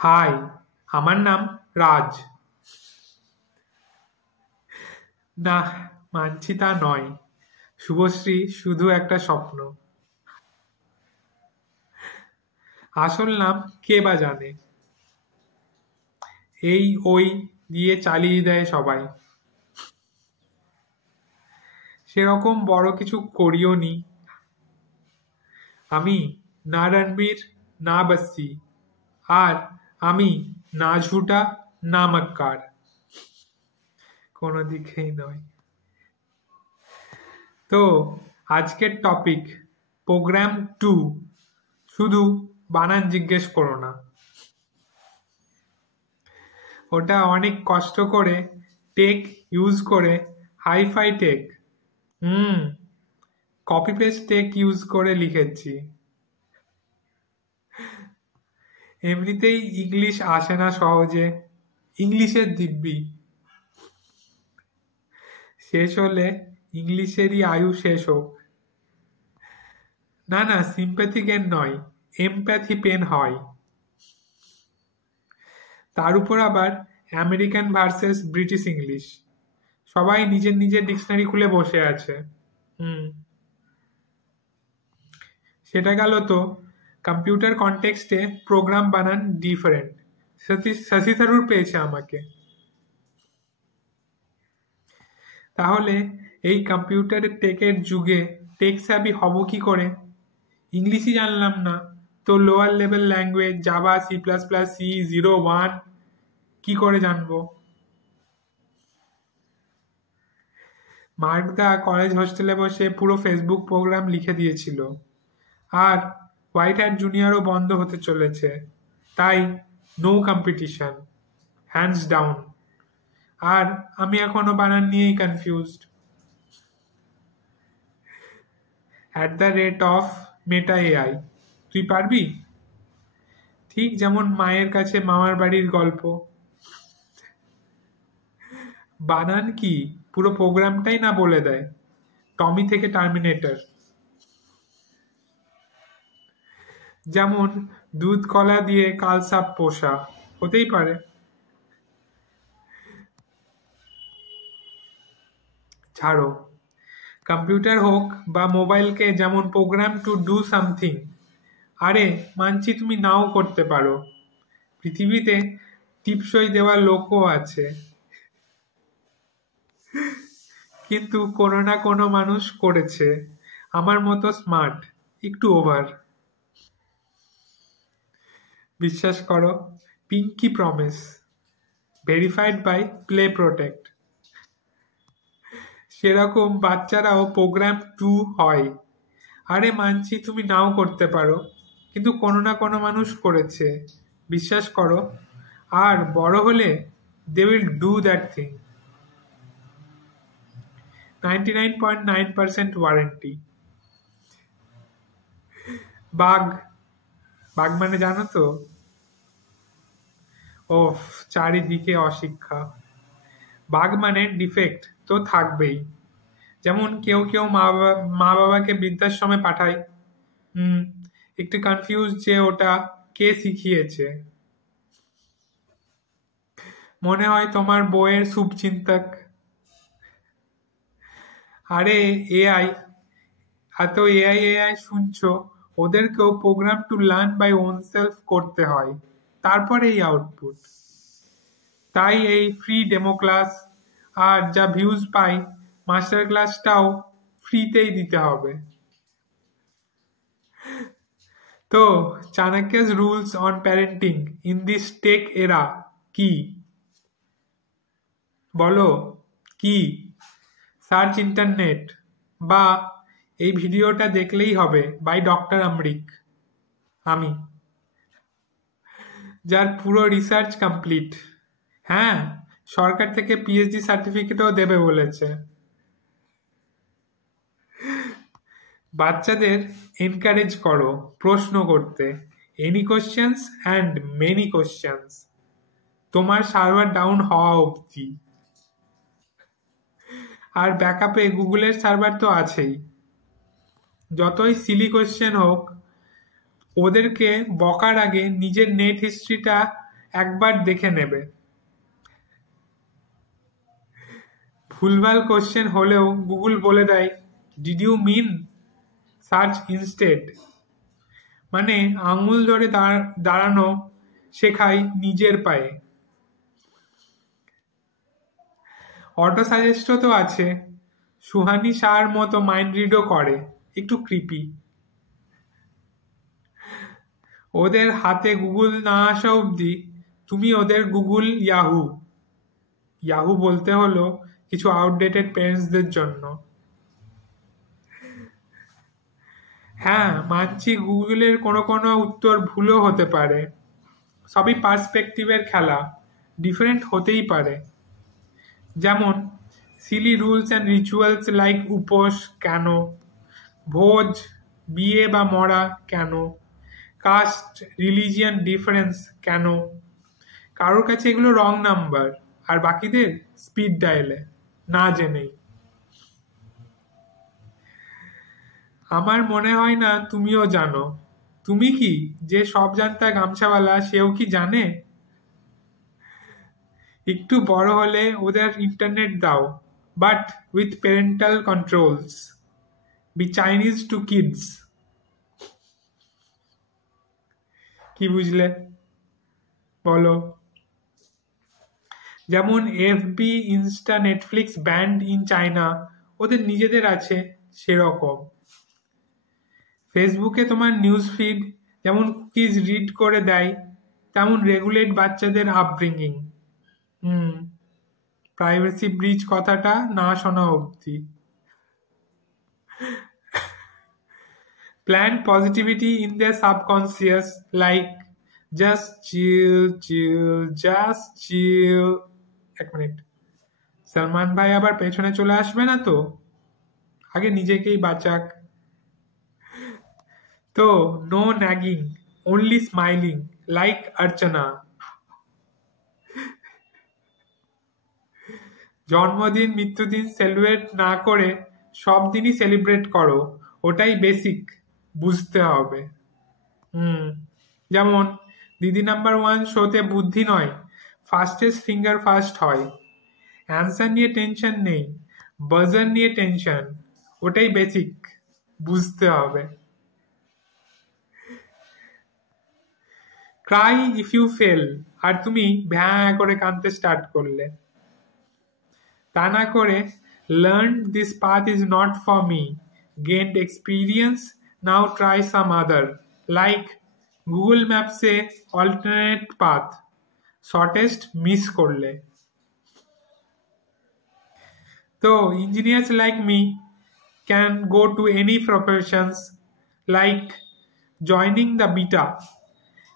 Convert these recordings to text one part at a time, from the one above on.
High, আমার নাম রাজ। না, মানছি তা নয়। শুভশ্রী শুধু একটা স্বপ্ন। আসল নাম কে বা জানে। এই ওই দিয়ে চালিয়ে দেয় সবাই। সেরকম বড় কিছু করিও নি। আমি না রণবীর, না বস্সি, আর আমি না ঝুটা, না মক্কার। কোনো দিকেই নয়। তো আজকের টপিক প্রোগ্রাম 2। শুধু বানান জিজ্ঞেস করো না। ওটা অনেক কষ্ট করে টেক ইউজ করে, হাইফাই টেক। হুম, কপি পেস্ট টেক ইউজ করে লিখেছি। এমনিতেই ইংলিশ আসে না সহজে। ইংলিশের দিব্যি শেষ হলে ইংলিশেরই আয়ু শেষ হোক। না না, সিম্প্যাথি গেন নয়, এমপ্যাথি পেন হয়। তার উপর আবার আমেরিকান ভার্সেস ব্রিটিশ ইংলিশ। সবাই নিজের নিজের ডিকশনারি খুলে বসে আছে। হুম, সেটা গেল তো কম্পিউটার কনটেক্সটে প্রোগ্রাম বানান ডিফারেন্ট। শশী থারুর পেয়েছে আমাকে। তাহলে এই কম্পিউটার টেকের যুগে টেক স্যাভি হব কি করে? ইংলিশই জানলাম না, তো lower level language Java, C++, C01 কি করে জানবো? মার্কদা কলেজ হোস্টেলে বসে পুরো ফেসবুক প্রোগ্রাম লিখে দিয়েছিল। আর হোয়াইট হ্যাট জুনিয়রও বন্ধ হতে চলেছে। তাই নো কম্পিটিশন, হ্যান্ডস ডাউন। আর আমি এখনো বানান নিয়েই কনফিউজড। @মেটা AI। তুই পারবি? ঠিক যেমন মায়ের কাছে মামার বাড়ির গল্প। বানান কি পুরো প্রোগ্রামটাই না বলে দেয়। টমি থেকে টার্মিনেটর। যেমন দুধ কলা দিয়ে কালসাপ পোষা, হতেই পারে। ছাড়ো, কম্পিউটার হোক বা মোবাইলকে যেমন প্রোগ্রাম টু ডু সামথিং। আরে মানছি তুমি নাও করতে পারো। পৃথিবীতে টিপসই দেওয়া লোকও আছে, কিন্তু কোনো না কোনো মানুষ করেছে। আমার মতো স্মার্ট, একটু ওভার। বিশ্বাস করো, pinky promise, verified by Play Protect. সেরকম বাচ্চারাও প্রোগ্রাম 2 হয়। আরে মানছি তুমি নাও করতে পারো, কিন্তু কোনো না কোনো মানুষ করেছে। বিশ্বাস করো, আর বড় হলে they will do that thing. 99.9% warranty. Bug, bug মানে জানো তো? ওফ, চারিদিকে অশিক্ষা। বাগ মানে ডিফেক্ট তো থাকবেই। যেমন কেউ কেউ মা বাবাকে বৃদ্ধাশ্রমে পাঠায়। হুম, একটু কনফিউজ যে ওটা কে শিখিয়েছে। মনে হয় তোমার বইয়ের শুভচিন্তক। আরে এআই, এত এআই এআই শুনছো, ওদেরকেও program to learn by own self করতে হয়, তারপরে এই আউটপুট। তাই এই ফ্রি ডেমো ক্লাস, আর যা ভিউজ পাই মাস্টার ক্লাসটাও ফ্রিতেই দিতে হবে। তো Chanakya's rules on parenting in this tech era কি? বলো কি? সার্চ ইন্টারনেট, বা এই ভিডিওটা দেখলেই হবে বাই ডক্টর আমরিক। আমি, যার পুরো রিসার্চ কমপ্লিট। হ্যাঁ, সরকার থেকে পিএইচডি সার্টিফিকেটও দেবে বলেছে। বাচ্চাদের এনকারেজ করো প্রশ্ন করতে। Any questions and many questions, তোমার সার্ভার ডাউন হওয়া অবধি। আর ব্যাকআপে গুগলের সার্ভার তো আছেই। যতই সিলি কোশ্চেন হোক, ওদেরকে বকার আগে নিজের নেট হিস্ট্রিটা একবার দেখে নেবে। ভুলভাল কোশ্চেন হলেও গুগল বলে দেয়, did you mean search instead. মানে আঙুল ধরে দাঁড়ানো শেখায় নিজের পায়ে। অটো সাজেস্টও তো আছে, সুহানি শাহর মতো মাইন্ড রিডও করে, একটু ক্রিপি। ওদের হাতে গুগল না আসা অবধি তুমি ওদের গুগল ইয়াহু। ইয়াহু বলতে হলো কিছু আউটডেটেড পেরেন্টসদের জন্য। হ্যাঁ, মানছি গুগলের কোনো কোনো উত্তর ভুলও হতে পারে, সবই পার্সপেক্টিভের খেলা, ডিফারেন্ট হতেই পারে। যেমন silly rules and rituals like উপোস কেন, ভোজ বিয়ে বা মরা কেন, কাস্ট রিলিজিয়ান ডিফারেন্স কেন, কারোর কাছে এগুলো রং নাম্বার আর বাকিদের স্পিড ডায়ালে না জেনেই। আমার মনে হয় না তুমিও জানো। তুমি কি, যে সব জানতা গামছাওয়ালা সেও কি জানে? একটু বড় হলে ওদের ইন্টারনেট দাও, but with parental controls. Be Chinese to kids. কি বুঝলে বলো? যেমন FB, Insta, Netflix banned in China, ওদের নিজেদের আছে সেরকম। ফেসবুকে তোমার নিউজ ফিড যেমন কুকিজ রিড করে দেয়, তেমন রেগুলেট বাচ্চাদের আপব্রিঙ্গিং। প্রাইভেসি ব্রিচ কথাটা না শোনা অবধি। Plant positivity in their subconscious, like just chill. এক মিনিট, সলমান ভাই আবার পেছনে চলে আসবে না তো? আগে নিজেকেই বাঁচাক। তো নো নাগিং, only smiling, like অর্চনা। জন্মদিন মৃত্যুদিন সেলিব্রেট না করে সব দিনই সেলিব্রেট করো, ওটাই বেসিক বুঝতে হবে। যেমন দিদি নাম্বার 1 শোতে বুদ্ধি নয়, ফাস্টেস্ট ফিঙ্গার ফার্স্ট হয়। অ্যান্সার নিয়ে টেনশন নেই, বাজার নিয়ে টেনশন, ওটাই বেসিক বুঝতে হবে। ক্রাই ইফ ইউ ফেল, আর তুমি ভ্যাঁ করে কাঁদতে স্টার্ট করলে। তা না করে learn this path is not for me, gained experience, now try some other, like Google ম্যাপসে অল্টারনেট পাথ, শর্টেস্ট মিস করলে। তো engineers like me can go to any professions, like joining the beta,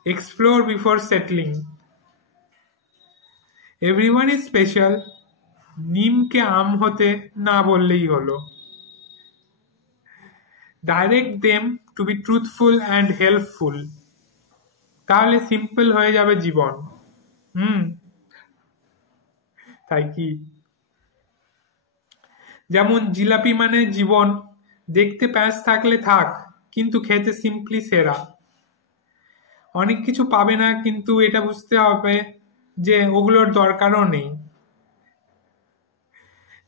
explore before settling. Everyone is special, নিমকে আম হতে না বললেই হলো। Direct them to be truthful and helpful, তাহলে simple হয়ে যাবে জীবন। তাই কি? যেমন জিলাপি মানে জীবন, দেখতে প্যাঁচ থাকলে থাক, কিন্তু খেতে সিম্পলি সেরা। অনেক কিছু পাবে না, কিন্তু এটা বুঝতে হবে যে ওগুলোর দরকারও নেই।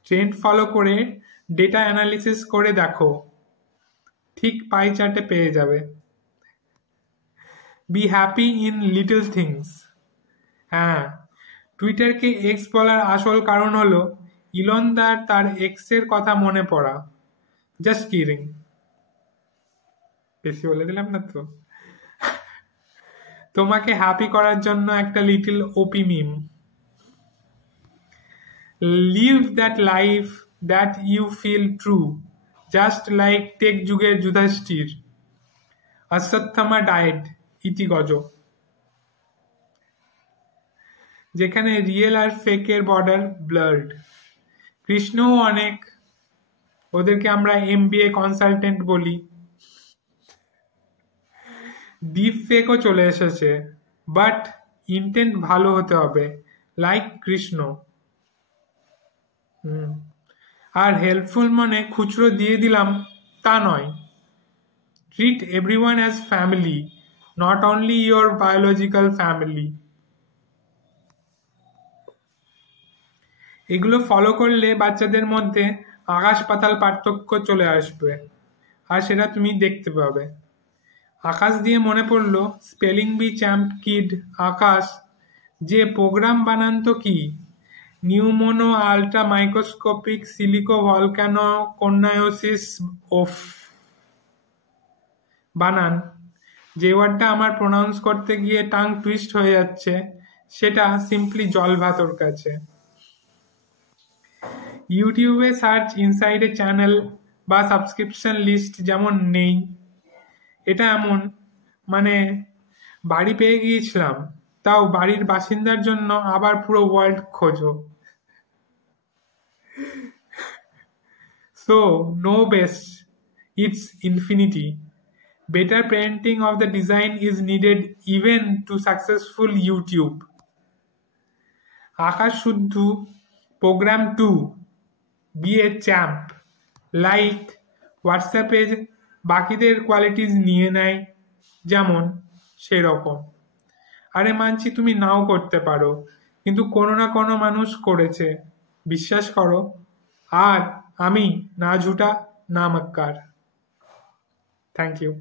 ট্রেন্ড ফলো করে ডেটা অ্যানালিসিস করে দেখো, ঠিক পাই চার্টে পেয়ে যাবে। Be happy in little things. হ্যাঁ, টুইটারকে এক্স বলার আসল কারণ হলো ইলনদার তার এক্সের কথা মনে পড়া। জাস্ট কিডিং, বেশি বলে দিলাম না তো? তোমাকে হ্যাপি করার জন্য একটা little OP meme. Live that life that you feel true, just like tech যুগের যুধাষ্ঠির। অশ্বত্থামা ডায়েট ইতি গজ। যেখানে রিয়েল আর ফেকের বর্ডার ব্লার্ড। কৃষ্ণও অনেক, ওদেরকে আমরা MBA কনসালটেন্ট বলি। ডিপ ফেকও চলে এসেছে, বাট ইন্টেন্ট ভালো হতে হবে, লাইক কৃষ্ণ। আর হেল্পফুল মানে খুচরো দিয়ে দিলাম তা নয়। Treat everyone as family, not only your biological family. এগুলো ফলো করলে বাচ্চাদের মধ্যে আকাশ পাতাল পার্থক্য চলে আসবে, আর সেটা তুমি দেখতে পাবে। আকাশ দিয়ে মনে পড়লো, spelling bee champ kid Akash যে প্রোগ্রাম বানান তো কি, pneumonoultramicroscopicsilicovolcanoconiosis of বানান, যে ওয়ার্ডটা আমার প্রোনাউন্স করতে গিয়ে টাং টুইস্ট হয়ে যাচ্ছে, সেটা সিম্পলি জল ভাত ওর কাছে। ইউটিউবে সার্চ ইনসাইডে চ্যানেল বা সাবস্ক্রিপশন লিস্ট যেমন নেই, এটা এমন মানে বাড়ি পেয়ে গিয়েছিলাম, তাও বাড়ির বাসিন্দার জন্য আবার পুরো ওয়ার্ল্ড খোঁজো। So no best, it's infinity. Better parenting of the design is needed even to successful YouTube. আকাশ শুদ্ধ programme 2 B A champ, like হোয়াটসঅ্যাপে বাকিদের কোয়ালিটিস নিয়ে নেয় যেমন সেরকম। আরে মানছি তুমি নাও করতে পারো, কিন্তু কোনো না কোনো মানুষ করেছে, বিশ্বাস করো। আর আমি না ঝুটা না মাক্কার। Thank you.